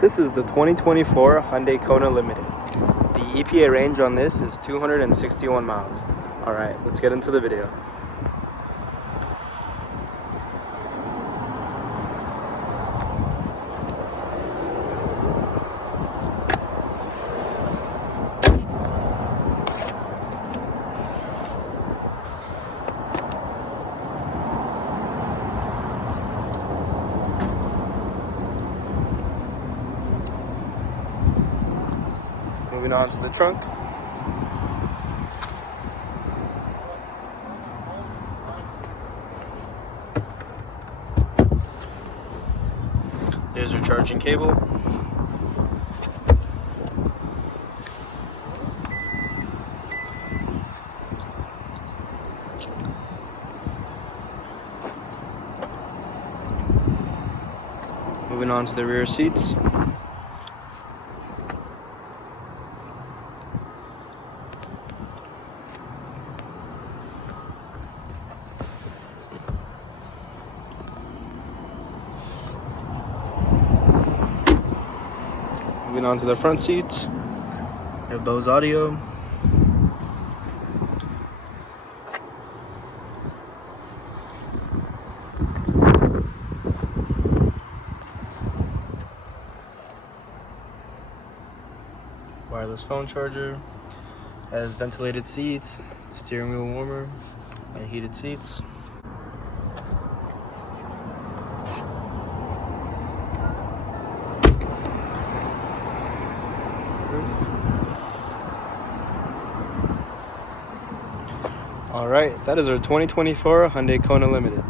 This is the 2024 Hyundai Kona Limited. The EPA range on this is 261 miles. Alright, let's get into the video. Moving on to the trunk. There's your charging cable. Moving on to the rear seats. Moving on to the front seats, we have Bose audio. Wireless phone charger, has ventilated seats, steering wheel warmer, and heated seats. Alright, that is our 2024 Hyundai Kona Limited.